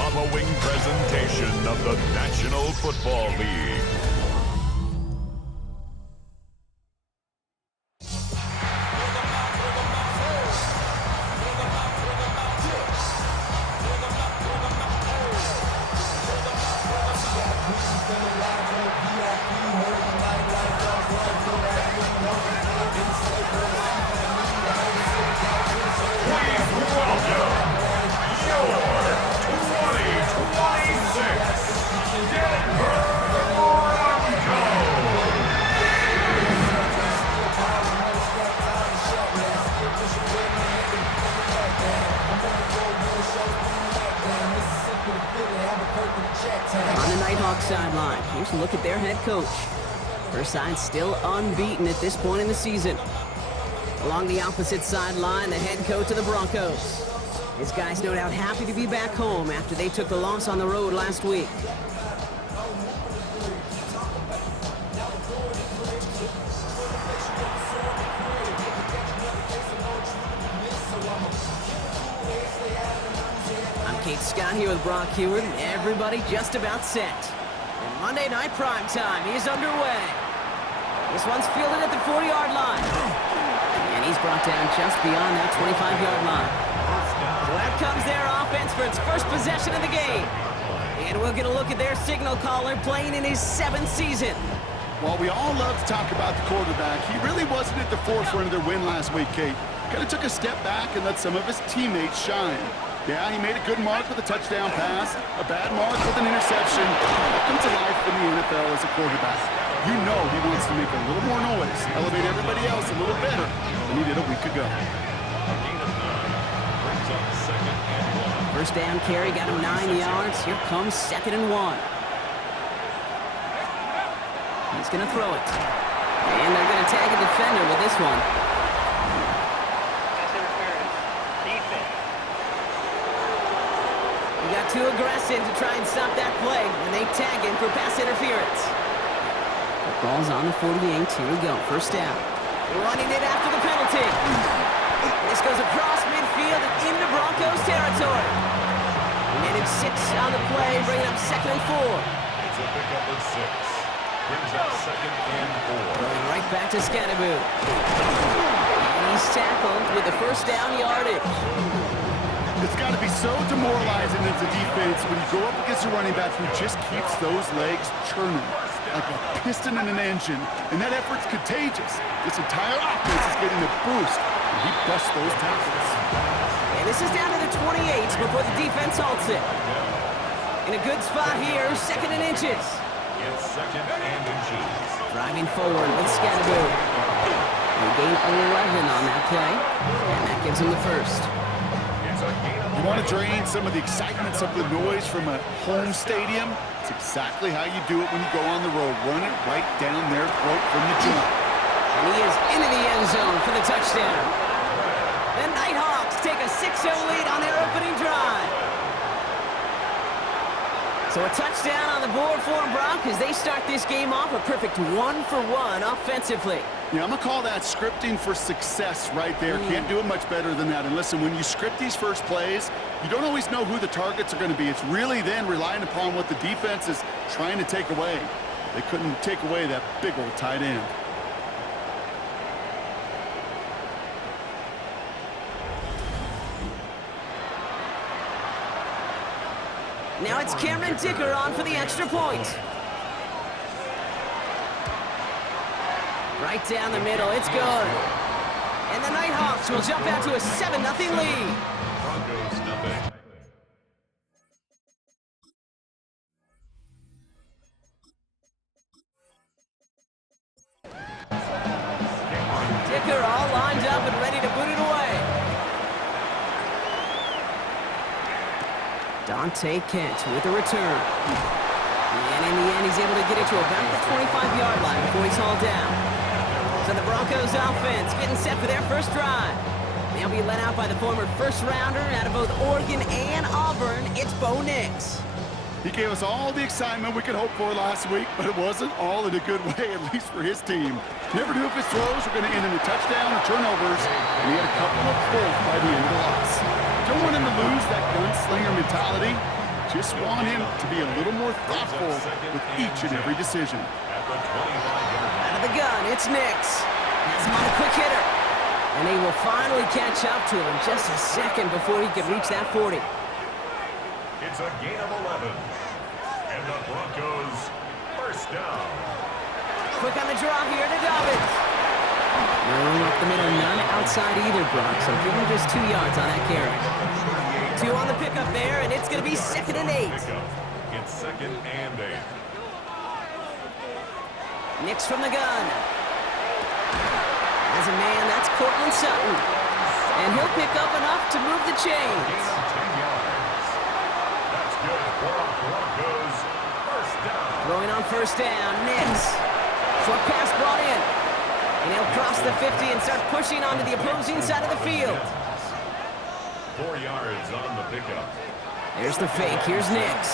following presentation of the National Football League. On the Nighthawks sideline, here's a look at their head coach. Her side still unbeaten at this point in the season. Along the opposite sideline, the head coach of the Broncos. His guys no doubt happy to be back home after they took the loss on the road last week. Scott here with Brock Heward, and everybody just about set. And Monday Night Prime Time is underway. This one's fielded at the 40-yard line. And he's brought down just beyond that 25-yard line. So out comes their offense for its first possession of the game. And we'll get a look at their signal caller playing in his 7th season. While we all love to talk about the quarterback, he really wasn't at the forefront of their win last week, Kate. Kind of took a step back and let some of his teammates shine. Yeah, he made a good mark with a touchdown pass, a bad mark with an interception. Welcome to life in the NFL as a quarterback. You know he wants to make a little more noise, elevate everybody else a little better than he did a week ago. First down carry got him 9 yards. Here comes 2nd and 1. He's going to throw it. And they're going to tag a defender with this one. Got too aggressive to try and stop that play, and they tag him for pass interference. The ball's on the 48. Here we go. First down. Running it after the penalty. This goes across midfield and into Broncos territory. He made it 6 on the play, bringing up 2nd and 4. It's a pickup of 6. Brings up 2nd and 4. Going right back to Scannaboo. And he's tackled with the first down yardage. It's got to be so demoralizing as a defense when you go up against a running back who just keeps those legs churning like a piston in an engine, and that effort's contagious. This entire offense is getting a boost, and he busts those tackles. And this is down to the 28 before the defense halts it. In a good spot here, 2nd and inches. It's 2nd and inches. Driving forward with Scannaboo. They gain 11 on that play, and that gives him the first. You want to drain some of the excitement, some of the noise from a home stadium? It's exactly how you do it when you go on the road. Run it right down their throat from the jump. And he is into the end zone for the touchdown. The Nighthawks take a 6-0 lead on their opening drive. So a touchdown on the board for them, Brock, as they start this game off a perfect 1-for-1 offensively. Yeah, I'm going to call that scripting for success right there. Can't do it much better than that. And listen, when you script these first plays, you don't always know who the targets are going to be. It's really then relying upon what the defense is trying to take away. They couldn't take away that big old tight end. Now it's Cameron Dicker on for the extra point. Right down the middle, it's good. And the Nighthawks will jump out to a 7-0 lead. Broncos nothing. Dicker all lined up and ready to boot it away. Dante Kent with a return. And in the end, he's able to get it to about the 25-yard line before he's hauled down. So the Broncos offense getting set for their first drive. They'll be led out by the former first-rounder out of both Oregon and Auburn. It's Bo Nix. He gave us all the excitement we could hope for last week, but it wasn't all in a good way, at least for his team. Never knew if his throws were going to end in a touchdown or turnovers, and he had a couple of both by the end of the loss. Don't want him to lose that gunslinger mentality. Just want him to be a little more thoughtful with each and every decision. At the 25-yard line. Out of the gun, it's Nix. Has him on a quick hitter. And he will finally catch up to him just a second before he can reach that 40. It's a gain of 11. And the Broncos first down. Quick on the draw here to Dobbins. No up the middle, none outside either, Brock, so give him just 2 yards on that carry. 2 on the pickup there, and it's going to be 2nd and 8. It's 2nd and 8. Nix from the gun. As a man, that's Cortland Sutton. And he'll pick up enough to move the chains. Gain of 10 yards. That's good for the Broncos. First down. Throwing on first down, Nix. Short pass brought in. And he'll cross the 50 and start pushing onto the opposing side of the field. 4 yards on the pickup. There's the fake. Here's Nix.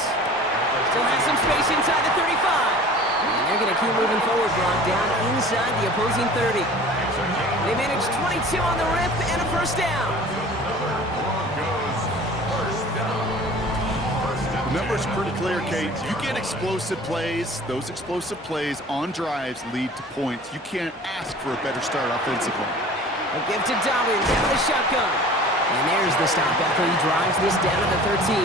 Still has some space inside the 35. And they're going to keep moving forward, Brock, down inside the opposing 30. They managed 22 on the rip and a first down. Broncos first down. The number's pretty clear, Kate. You get explosive plays. Those explosive plays on drives lead to points. You can't ask for a better start offensively. A give to Dobbins out of the shotgun. And there's the stop after he drives this down to the 13.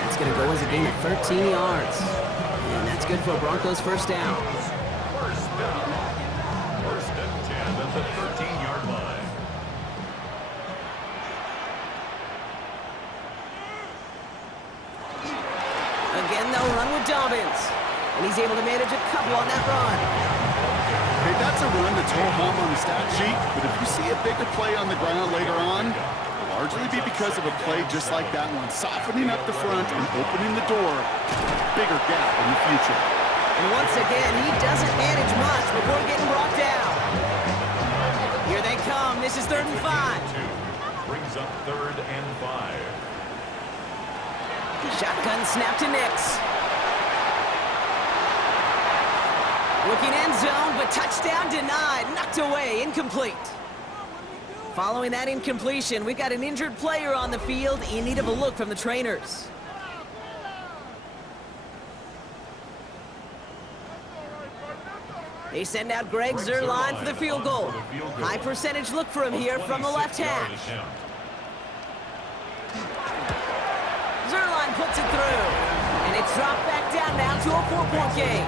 That's going to go as a gain of 13 yards. And that's good for Broncos first down. First down. First and 10 at the 13-yard line. Again, they'll run with Dobbins. And he's able to manage a couple on that run. Hey, that's a run that's ho-hum on the stat sheet, but if you see a bigger play on the ground later on, it'll largely be because of a play just like that one, softening up the front and opening the door, bigger gap in the future. And once again, he doesn't manage much before getting brought down. Here they come. This is 3rd and 5. Brings up 3rd and 5. Shotgun snap to Nix. Looking end zone, but touchdown denied. Knocked away, incomplete. Following that incompletion, we've got an injured player on the field in need of a look from the trainers. They send out Greg Zuerlein for the field goal. High percentage look for him here from the left hash. Zuerlein puts it through. And it's dropped back down now to a 4-point game.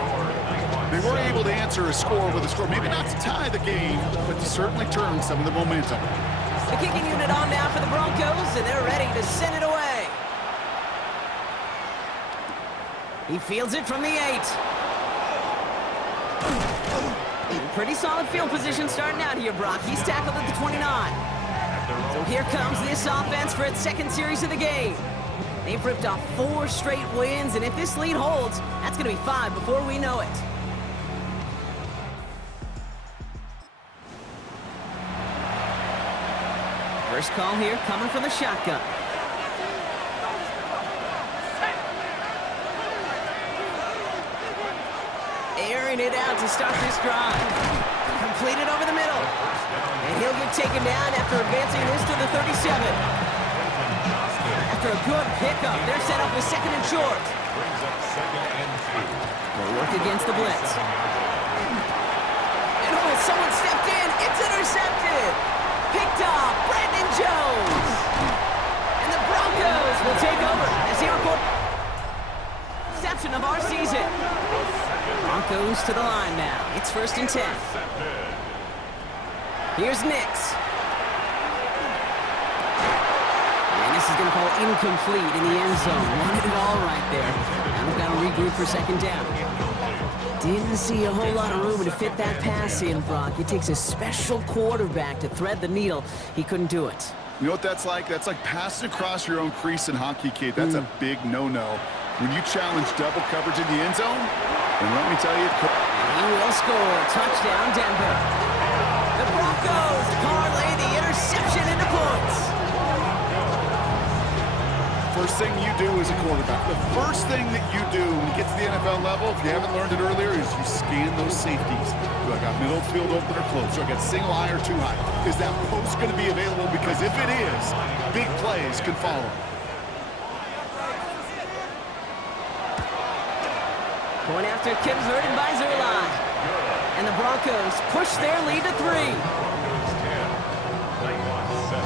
They were able to answer a score with a score, maybe not to tie the game, but to certainly turn some of the momentum. The kicking unit on now for the Broncos, and they're ready to send it away. He fields it from the 8. Pretty solid field position starting out here, Brock. He's tackled at the 29. So here comes this offense for its 2nd series of the game. They've ripped off 4 straight wins, and if this lead holds, that's going to be 5 before we know it. First call here coming from the shotgun. Airing it out to start this drive. Completed over the middle. And he'll get taken down after advancing this to the 37. After a good pickup, they're set up with 2nd and short. Brings up 2nd and 2. They'll work against the blitz. And oh, someone stepped in. It's intercepted. Picked off Brandon Jones. And the Broncos will take over as he records reception of our season. Broncos to the line now. It's 1st and 10. Here's Nix. And this is going to fall incomplete in the end zone. Wanted it all right there. Now they've got to regroup for 2nd down. Didn't see a whole lot of room to fit that pass in, Brock. It takes a special quarterback to thread the needle. He couldn't do it. You know what that's like? That's like passing across your own crease in hockey, Kate. That's a big no-no. When you challenge double coverage in the end zone, and let me tell you, he will score. Touchdown, Denver. The Broncos parlay the interception into points. First thing you do as a quarterback, the first thing that you do when you get to the NFL level, if you haven't learned it earlier, is you scan those safeties. Do I got middle field open or close? Do I got single high or too high? Is that post going to be available? Because if it is, big plays can follow. Point after converted by Zerline. And the Broncos push their lead to 3. Broncos 10, Nighthawks 7.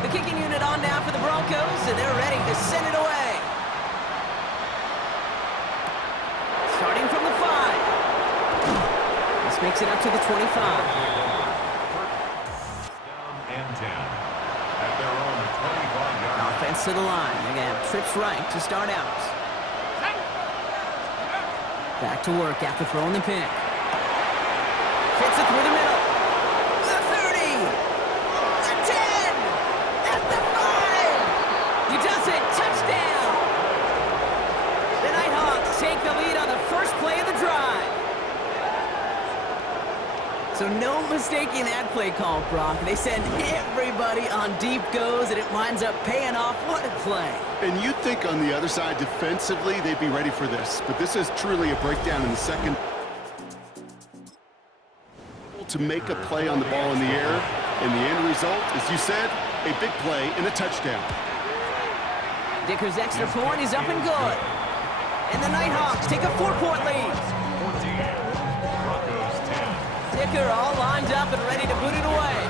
The kicking unit on now for the Broncos, and they're ready to send it away. Starting from the 5. This makes it up to the 25. Down and 10 at their own 25-yard line. Offense to the line. They're going to have trips right to start out. Back to work after throwing the pick. Fits it through the middle. The 30. The 10. At the 5. He does it. Touchdown. The Nighthawks take the lead on the first play of the drive. So no mistaking that play call, Brock. They send everybody on deep goes, and it winds up paying off. What a play. And you'd think on the other side, defensively, they'd be ready for this. But this is truly a breakdown in the second. To make a play on the ball in the air, and the end result, as you said, a big play and a touchdown. Dicker's extra point is up and good. And the Nighthawks take a 4-point lead. 14, Broncos 10. Dicker all lined up and ready to boot it away.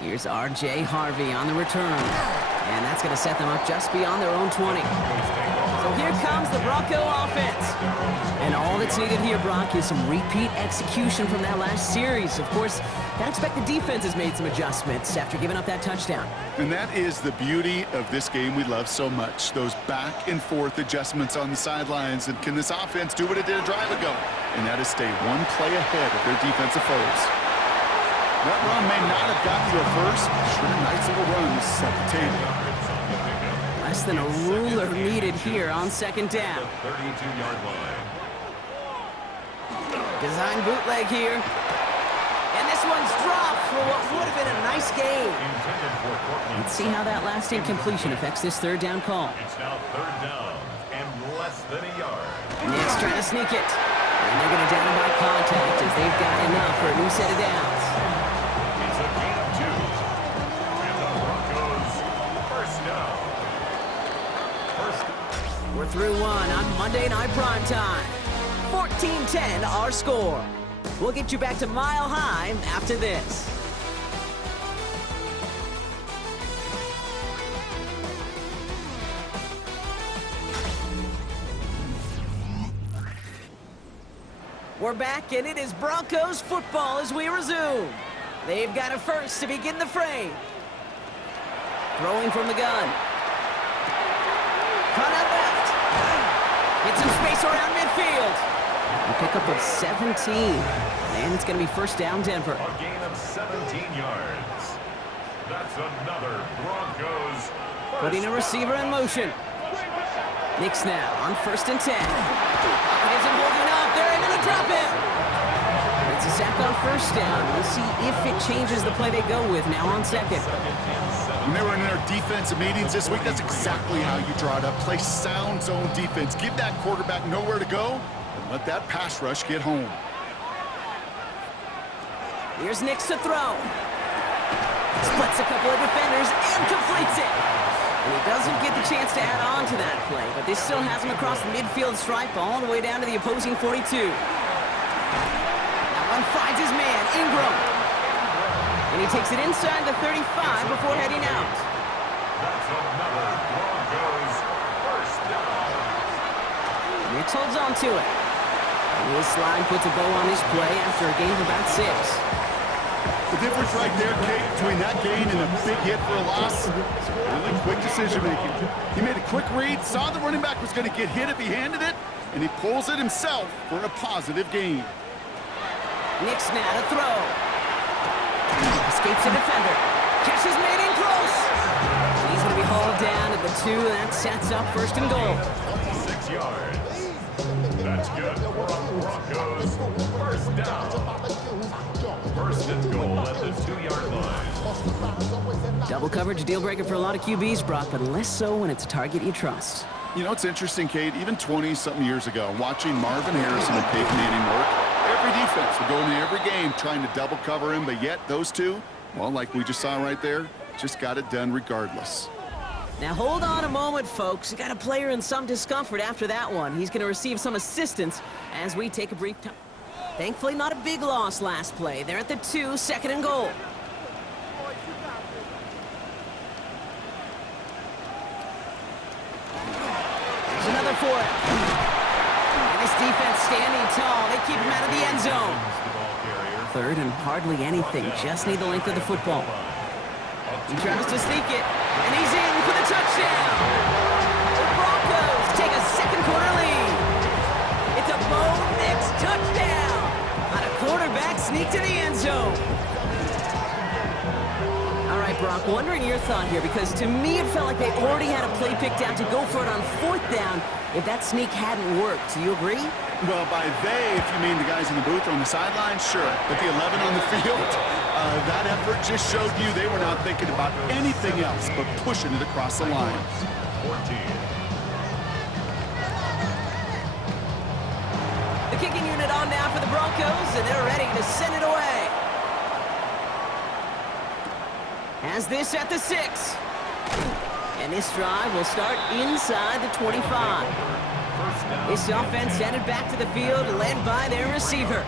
Here's R.J. Harvey on the return. And that's going to set them up just beyond their own 20. So here comes the Bronco offense. And all that's needed here, Brock, is some repeat execution from that last series. Of course, I expect the defense has made some adjustments after giving up that touchdown. And that is the beauty of this game we love so much. Those back and forth adjustments on the sidelines. And can this offense do what it did a drive ago? And that is stay one play ahead of their defensive foes. That run may not have gotten you a first, but sure nice little run to set the table. Less than a ruler needed here on second down. 32-yard line. Design bootleg here. And this one's dropped for what would have been a nice game. Let's see how that last incompletion affects this third down call. It's now third down and less than a yard. Knicks trying to sneak it. And they're going to down him by contact as they've got enough for a new set of downs. It's a gain of 2. And the Broncos first down. We're through one on Monday Night Primetime. 14-10 our score. We'll get you back to Mile High after this. We're back, and it is Broncos football as we resume. They've got a first to begin the frame. Throwing from the gun. Cut out left. Get some space around midfield. A pickup of 17. And it's going to be first down, Denver. A gain of 17 yards. That's another Broncos. Putting a receiver in motion. Knicks now on 1st and 10. Pocket isn't holding up. They're able to drop it. It's a sack on first down. We'll see if it changes the play they go with now on second. When they were in their defensive meetings this week, that's exactly how you draw it up. Play sound zone defense. Give that quarterback nowhere to go, and let that pass rush get home. Here's Nix to throw. Splits a couple of defenders and completes it. And he doesn't get the chance to add on to that play, but this still has him across the midfield stripe all the way down to the opposing 42. That one finds his man, Ingram. And he takes it inside the 35 before heading out. That's another Broncos first down. Nix holds on to it. And his slide puts a bow on his play after a gain of about 6. The difference right there, Kate, between that gain and a big hit for a loss, really quick decision-making. He made a quick read, saw the running back was going to get hit if he handed it, and he pulls it himself for a positive gain. Nix now to throw. Escapes a defender. Catch is made in close. He's going to be hauled down at the 2, and that sets up 1st and goal. 6 yards. That's good for the Broncos. First down. 1st and goal at the 2-yard line. Double coverage, deal breaker for a lot of QBs, Brock, but less so when it's a target you trust. You know, it's interesting, Kate, even 20-something years ago, watching Marvin Harrison and Peyton Manning work, every defense would go into every game trying to double cover him, but yet those two Well, like we just saw right there, just got it done regardless. Now hold on a moment, folks. We got a player in some discomfort after that one. He's going to receive some assistance as we take a brief time. Thankfully, not a big loss last play. They're at the 2, 2nd and goal. There's another for it. And this defense standing tall. They keep him out of the end zone. 3rd and hardly anything. Just need the length of the football. He tries to sneak it, and he's in for the touchdown. The Broncos take a second-quarter lead. It's a Bo Nix touchdown on a quarterback sneak to the end zone. All right, Brock, wondering your thought here, because to me it felt like they already had a play picked out to go for it on 4th down if that sneak hadn't worked. Do you agree? Well, by they, if you mean the guys in the booth or on the sideline, sure. But the 11 on the field, that effort just showed you they were not thinking about anything else but pushing it across the line. 14. The kicking unit on now for the Broncos, and they're ready to send it away. Has this at the 6. And this drive will start inside the 25. This offense headed back to the field, led by their receiver.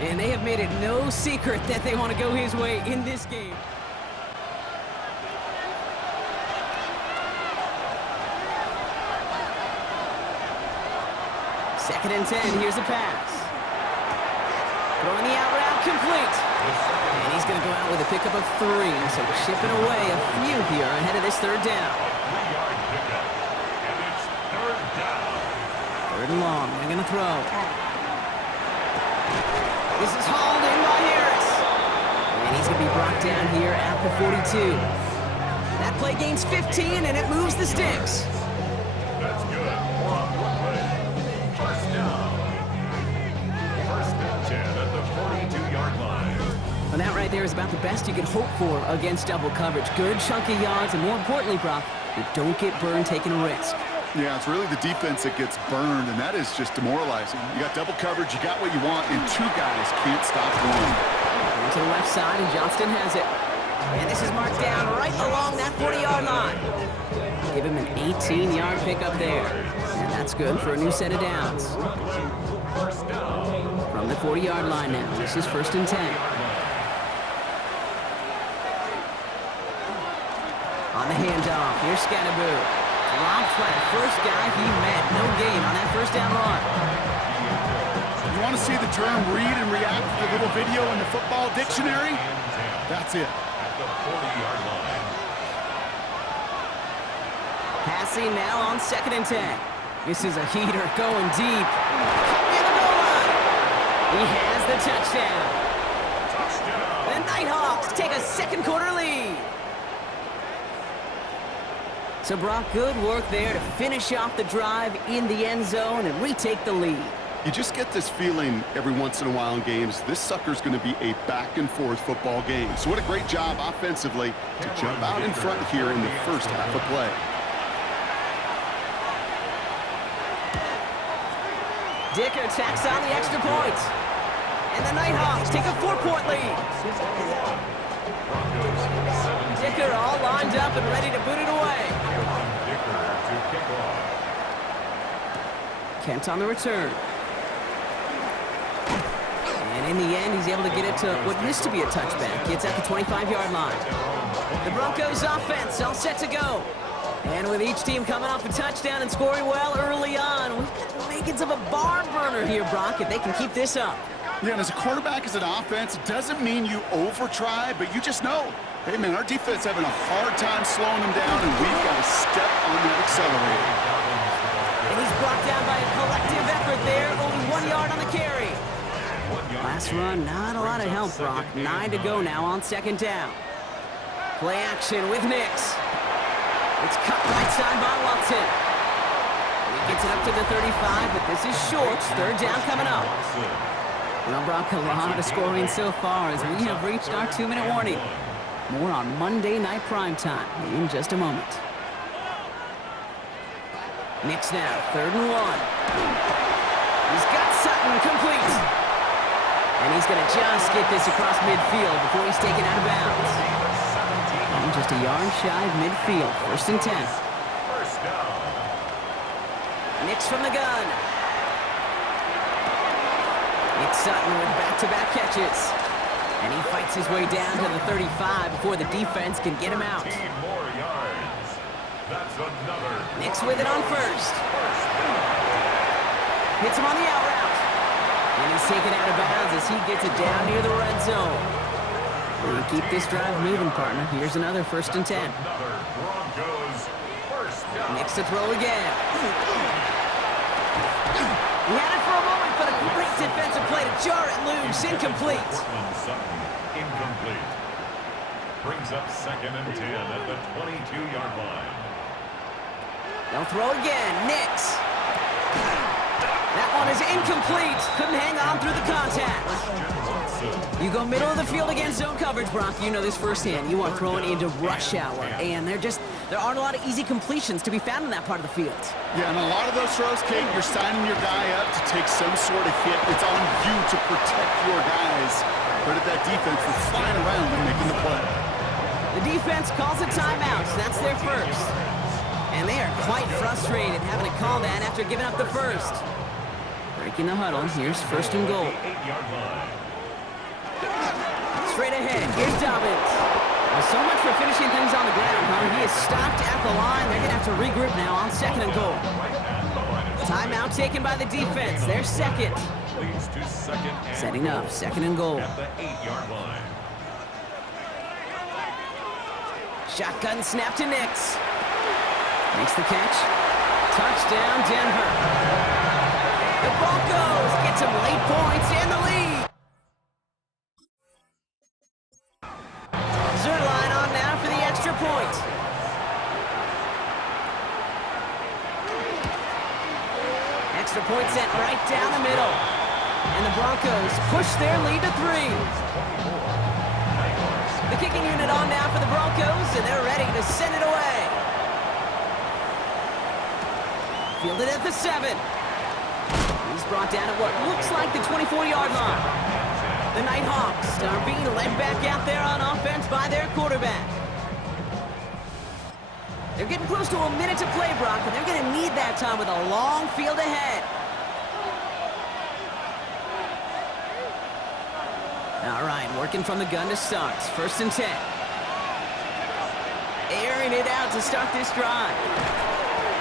And they have made it no secret that they want to go his way in this game. Second and 10, here's a pass. Throwing the out route complete. And he's going to go out with a pickup of 3, so chipping away a few here ahead of this 3rd down. 3-yard pickup. And it's 3rd down. 3rd and long, they're going to throw. This is hauled in by Harris. And he's going to be brought down here at the 42. That play gains 15, and it moves the sticks. That's good. We're on one play. 1st down. 1st and 10 at the 42-yard line. And that right there is about the best you could hope for against double coverage. Good chunky yards, and more importantly, Brock, you don't get burned taking a risk. Yeah, it's really the defense that gets burned, and that is just demoralizing. You got double coverage, you got what you want, and 2 guys can't stop one. To the left side, and Johnston has it. And this is marked down right along that 40-yard line. Give him an 18-yard pickup there. And that's good for a new set of downs. From the 40-yard line now, this is 1st and 10. On the handoff, here's Scatterboo. Rob flat, first guy he met. No gain on that 1st down run. You want to see the term read and react to the little video in the football dictionary? That's it. At the 40-yard line. Passing now on 2nd and 10. This is a heater going deep. Near the goal line. He has the touchdown. The Nighthawks take a second-quarter lead. So, Brock, good work there to finish off the drive in the end zone and retake the lead. You just get this feeling every once in a while in games, this sucker's going to be a back-and-forth football game. So what a great job offensively to jump out in front here in the first half of play. Dicker tacks on the extra point. And the Nighthawks take a 4-point lead. Dicker all lined up and ready to boot it away. Kent on the return. And in the end, he's able to get it to what used to be a touchback. It's at the 25-yard line. The Broncos offense all set to go. And with each team coming off a touchdown and scoring well early on, we've got the makings of a barn burner here, Brock, if they can keep this up. Yeah, and as a quarterback, as an offense, it doesn't mean you over-try, but you just know, hey, man, our defense having a hard time slowing them down, and we've got to step on that accelerator. And he's brought down by a collective effort there, only 1 yard on the carry. Last run, not a lot of help, Brock. 9 to go now on 2nd down. Play action with Nix. It's cut right side by Watson. He gets it up to the 35, but this is short. 3rd down coming up. Well, Brock, a lot of scoring so far as we have reached our 2-minute warning. More on Monday Night Primetime in just a moment. Nix now, 3rd and 1. He's got Sutton complete. And he's going to just get this across midfield before he's taken out of bounds. just a yard shy of midfield. 1st and 10. First down. Nix from the gun. It's Sutton with back-to-back catches. And he fights his way down to the 35 before the defense can get him out. 15 more yards. That's another. Nix with it on 1st. First down. Hits him on the out route. And he's taken out of bounds as he gets it down near the red zone. Will you keep this drive moving, partner? Here's another 1st and 10. Another Broncos. First down. Nix to throw again. He had it for a moment, but a great defensive play to jar it loose. Incomplete. Cortland Sutton, incomplete. Brings up 2nd and 10 at the 22-yard line. They'll throw again. Nix. That one is incomplete. Couldn't hang on through the contact. You go middle of the field against zone coverage, Brock. You know this firsthand. You are throwing into rush hour, and there aren't a lot of easy completions to be found in that part of the field. Yeah, and a lot of those throws, Kate, you're signing your guy up to take some sort of hit. It's on you to protect your guys. Credit that defense for flying around and making the play. The defense calls a timeout. That's their first. And they are quite frustrated having to call that after giving up the first. Breaking the huddle. Here's 1st and goal. 8-yard line. Straight ahead. Here's Dobbins. Well, so much for finishing things on the ground, huh? He is stopped at the line. They're going to have to regroup now on 2nd and goal. Timeout taken by the defense. They're second. Leads to 2nd and Setting up. 2nd and goal. at the 8-yard line. Shotgun snap to Nix. Makes the catch. Touchdown, Denver. The Broncos get some late points in the lead. Zerline on now for the extra point. Extra point sent right down the middle. And the Broncos push their lead to 3. The kicking unit on now for the Broncos, and they're ready to send it away. Fielded at the 7. He's brought down at what looks like the 24-yard line. The Nighthawks are being led back out there on offense by their quarterback. They're getting close to a minute to play, Brock, and they're going to need that time with a long field ahead. All right, working from the gun to start. 1st and 10. Airing it out to start this drive.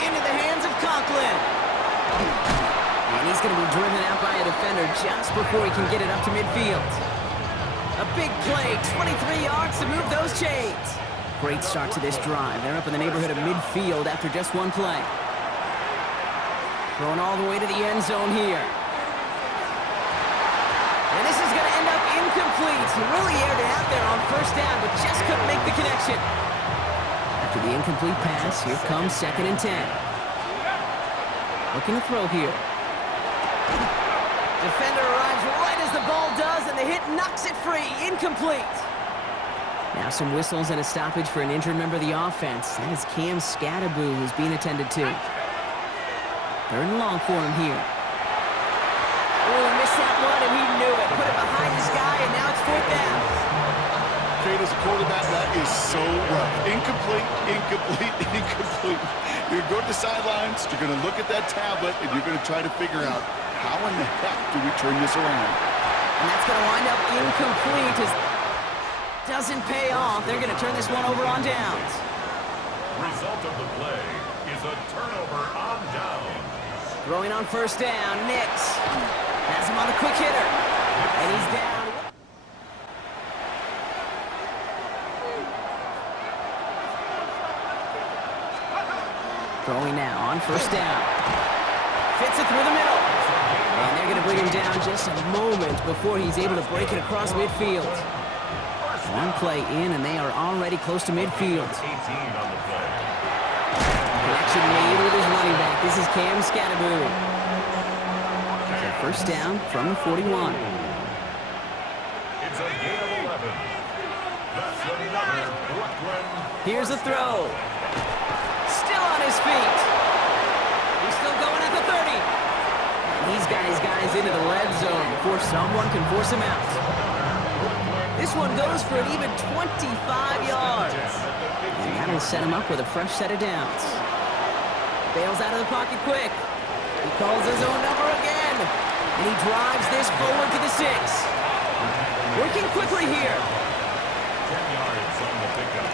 Into the hands of Conklin. And he's going to be driven out by a defender just before he can get it up to midfield. A big play, 23 yards to move those chains. Great start to this drive. They're up in the neighborhood of midfield after just one play. Thrown all the way to the end zone here. And this is going to end up incomplete. He really aired it out there on 1st down, but just couldn't make the connection. After the incomplete pass, here comes 2nd and 10. Looking to throw here. Defender arrives right as the ball does, and the hit knocks it free. Incomplete. Now some whistles and a stoppage for an injured member of the offense. That is Cam Scattaboo who's being attended to. 3rd and long for him here. Oh, he missed that one, and he knew it. Put it behind his guy, and now it's 4th down. Kate, as a quarterback, that is so rough. Incomplete, incomplete, incomplete. You're going to go to the sidelines, you're going to look at that tablet, and you're going to try to figure out how in the heck do we turn this around. And that's going to wind up incomplete as doesn't pay off. They're going to turn this one over on downs. Result of the play is a turnover on downs. Throwing on 1st down, Nix has him on a quick hitter, and he's down. Throwing now on 1st down. Fits it through the middle. And they're going to bring him down just a moment before he's able to break it across midfield. One play in, and they are already close to midfield. 18 on the play. Connection made with his running back. This is Cam Scattaboo. So 1st down from the 41. It's a gain of 11. That's another Brooklyn. Here's a throw. Still on his feet. He's still going at the 30. And he's got his guys into the red zone before someone can force him out. This one goes for an even 25 yards. And that'll set him up with a fresh set of downs. Bails out of the pocket quick. He calls his own number again. And he drives this forward to the 6. Working quickly here. 10 yards on the pickup.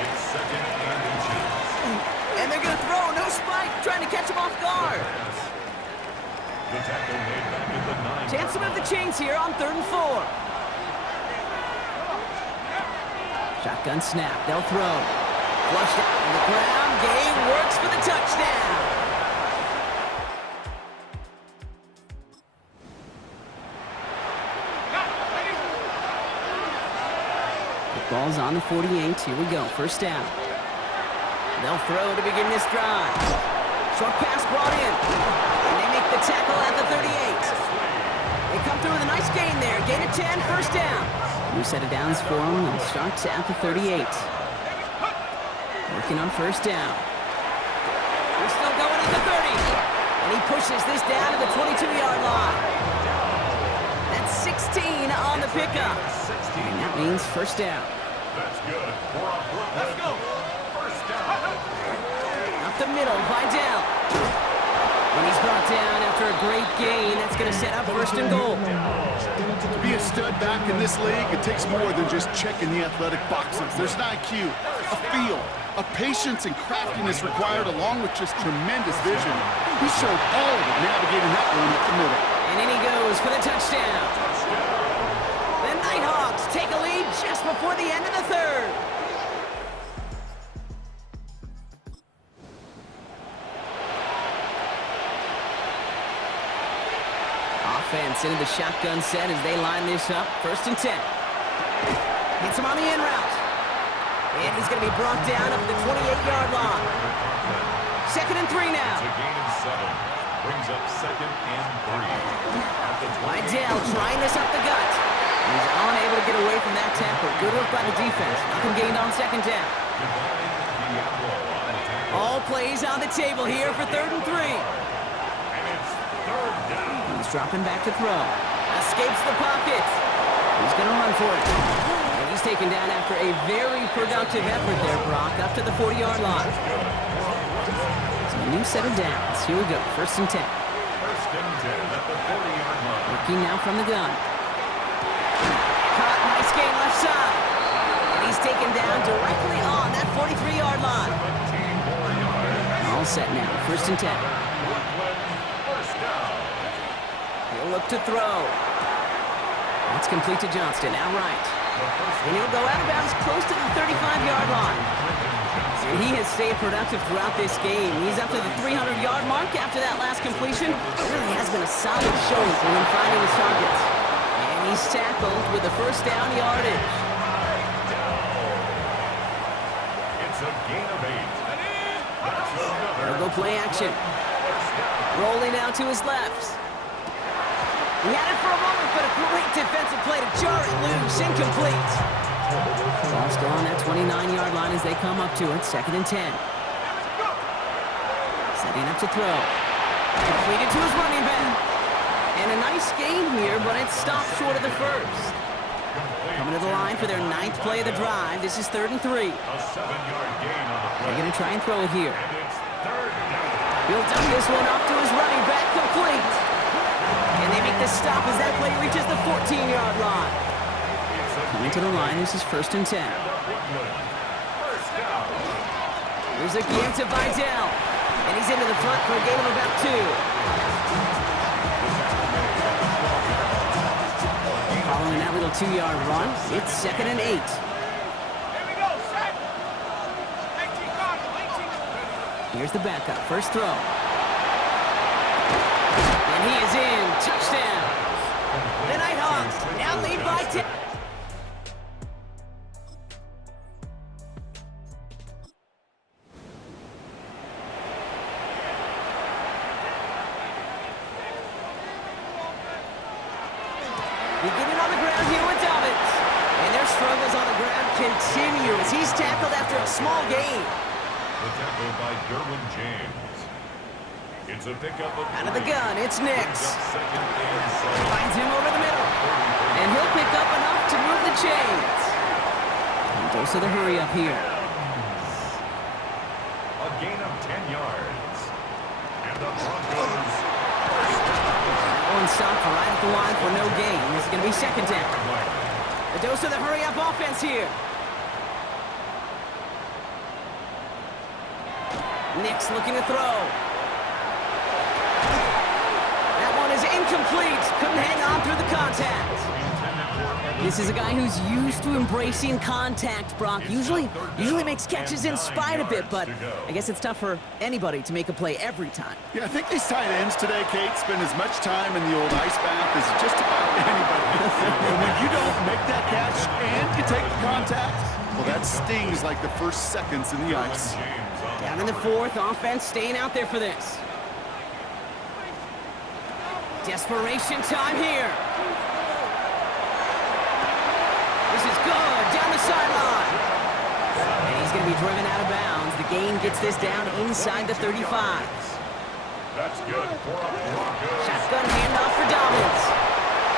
It's second and inches. And they're going to throw. No spike. Trying to catch him off guard. The tackle made back at the 9. Chance to move the chains here on 3rd and 4. Shotgun snap. They'll throw. Flushed out on the ground. Gain works for the touchdown. The ball's on the 48. Here we go. First down. They'll throw to begin this drive. Short pass brought in. And they make the tackle at the 38. They come through with a nice gain there. Gain of 10, first down. New set of downs for them and starts at the 38. Working on first down. They're still going at the 30. And he pushes this down to the 22-yard line. That's 16 on the pickup. And that means first down. That's good. Let's go. First down. Up the middle, Vidal. And he's brought down after a great gain. That's going to set up first and goal. To be a stud back in this league, it takes more than just checking the athletic boxes. There's an IQ, a feel, a patience and craftiness required along with just tremendous vision. He showed all of it navigating that one up the middle. And in he goes for the touchdown. The Nighthawks take a lead just before the end of the 3rd. Offense into the shotgun set as they line this up. 1st and 10. Hits him on the in route. And he's going to be brought down up to the 28-yard line. 2nd and 3 now. It's a gain of 7. Brings up 2nd and 3. Vidal trying this up the gut. He's unable to get away from that tackle. Good work by the defense. Nothing gained on 2nd down. All plays on the table here for 3rd and 3. And it's 3rd down. He's dropping back to throw. Escapes the pocket. He's going to run for it. And he's taken down after a very productive effort there, Brock, up to the 40-yard line. So a new set of downs. Here we go. 1st and 10. 1st and 10 at the 40-yard line. Working now from the gun. Caught, nice gain left side. And he's taken down directly on that 43-yard line. 17 more yards. All set now. 1st and 10. First down. He'll look to throw. That's complete to Johnston, outright. And he'll go out of bounds close to the 35-yard line. And he has stayed productive throughout this game. He's up to the 300-yard mark after that last completion. It really has been a solid showing for him finding his targets. And he's tackled with the first down yardage. It's a gain of 8. That's another. He'll go play action. Rolling out to his left. He had it for a moment, but a great defensive play to jar it loose. Incomplete. Ball still on that 29-yard line as they come up to it. 2nd and 10. Setting up to throw. Completed to his running back. And a nice gain here, but it stopped short of the first. Coming to the line for their 9th play of the drive. This is 3rd and 3. A 7-yard gain on the play. They're going to try and throw it here. And it's 3rd down. He'll dump this one off to his running back. Complete. And they make the stop as that play reaches the 14-yard line. Coming to the line, this is 1st and 10. First down. Here's a give to Vidal. And he's into the front for a gain of about 2. Following that little 2-yard run, it's 2nd and 8. Here's the backup. First throw. And he is in. Touchdown. The Nighthawks now lead by 10. Beginning on the ground here with Dobbins. And their struggles on the ground continue as he's tackled after a small gain. The tackle by Derwin James. It's a pickup of Out of the gun, it's Nix. 2nd and 7. Finds him over the middle. And he'll pick up enough to move the chains. And dose of the hurry up here. A gain of 10 yards. And the Broncos first down. One stop right at the line for no gain. This is going to be second down. A dose of the hurry-up offense here. Nix looking to throw. That one is incomplete. Couldn't hang on through the contact. This is a guy who's used to embracing contact, Brock. Usually makes catches in spite of it, but I guess it's tough for anybody to make a play every time. Yeah, I think these tight ends today, Kate, spend as much time in the old ice bath as just about anybody. And when you don't make that catch and you take the contact, well, that stings like the first seconds in the ice. Down in the fourth, offense staying out there for this. Desperation time here. This is good, down the sideline. And he's going to be driven out of bounds. The gain gets this down inside the 35. That's good for a Broncos. Shotgun handoff for Dobbins.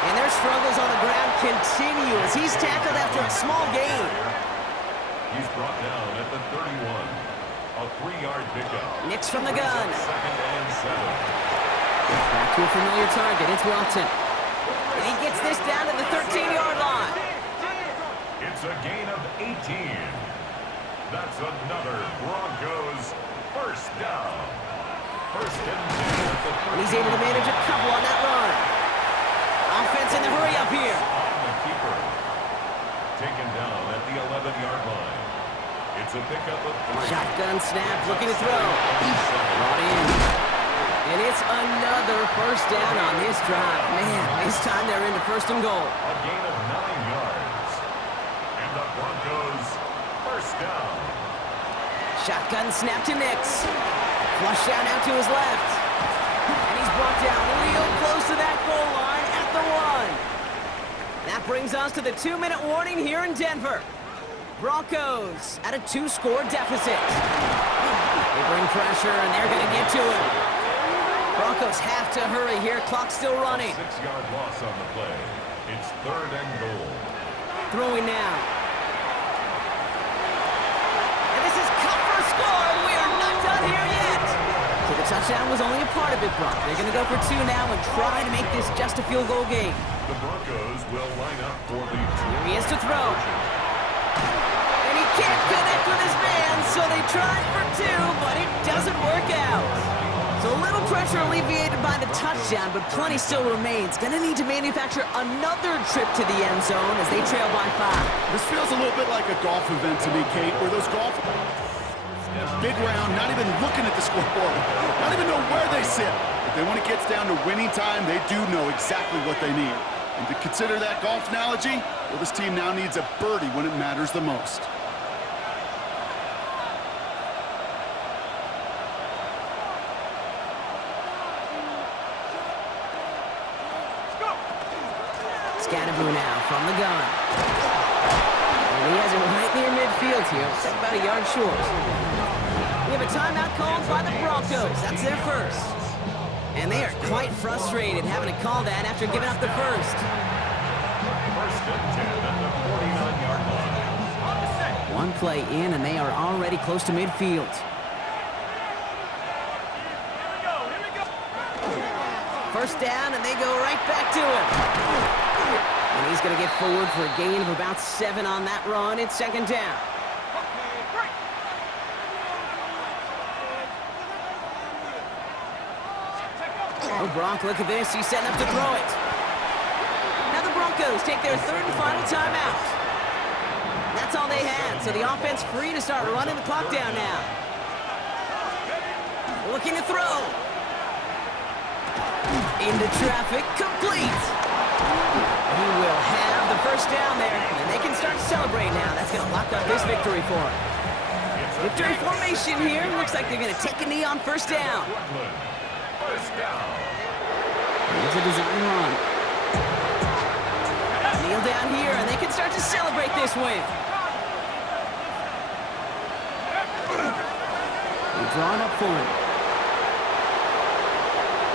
And their struggles on the ground continue as he's tackled after a small gain. He's brought down at the 31. A 3-yard pickup. Nix from the gun. Second and 7. Back to a familiar target. It's Wilson. And he gets this down to the 13-yard line. It's a gain of 18. That's another Broncos first down. First and 10 at the 13. And he's able to manage a couple on that run. Offense in the hurry up here. On the keeper. Taken down at the 11-yard line. It's a pickup of 3. Shotgun snap, looking to throw. Brought in. And it's another first down on this drive. Man, this time they're into first and goal. A gain of 9 yards. And the Broncos first down. Shotgun snap to Nix. Flush down out to his left. And he's brought down real close to that goal line at the 1. That brings us to the 2-minute warning here in Denver. Broncos at a 2-score deficit. They bring pressure, and they're going to get to it. Broncos have to hurry here. Clock's still running. 6-yard loss on the play. It's third and goal. Throwing now. And this is cut for a score, and we are not done here yet. So the touchdown was only a part of it, Brock. They're going to go for 2 now and try to make this just a field goal game. The Broncos will line up for the Here he is to throw. And he can't connect with his man, so they tried for 2, but it doesn't work out. So a little pressure alleviated by the touchdown, but plenty still remains. Gonna need to manufacture another trip to the end zone as they trail by 5. This feels a little bit like a golf event to me, Kate, where those golfers, big round, not even looking at the scoreboard, not even know where they sit. But then when it gets down to winning time, they do know exactly what they need. And to consider that golf analogy, well, this team now needs a birdie when it matters the most. Scatterboo now from the gun. And he has it right near midfield here. It's about a yard short. We have a timeout called by the Broncos. That's their first. And they are quite frustrated having to call that after giving up the first. first and 10 at the 49-yard line. One play in, and they are already close to midfield. First down, and they go right back to it. And he's going to get forward for a gain of about 7 on that run. It's second down. Oh, Brock, look at this. He's setting up to throw it. Now the Broncos take their third and final timeout. That's all they had, so the offense free to start running the clock down now. Looking to throw. Into traffic, complete. He will have the first down there, and they can start to celebrate now. That's going to lock up this victory for him. Victory formation here. Looks like they're going to take a knee on first down. First down. Here's a design run. Kneel down here, and they can start to celebrate this win. They're drawn up for him.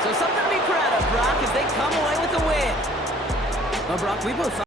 So something to be proud of, Brock, as they come away with the win. Well, Brock, we both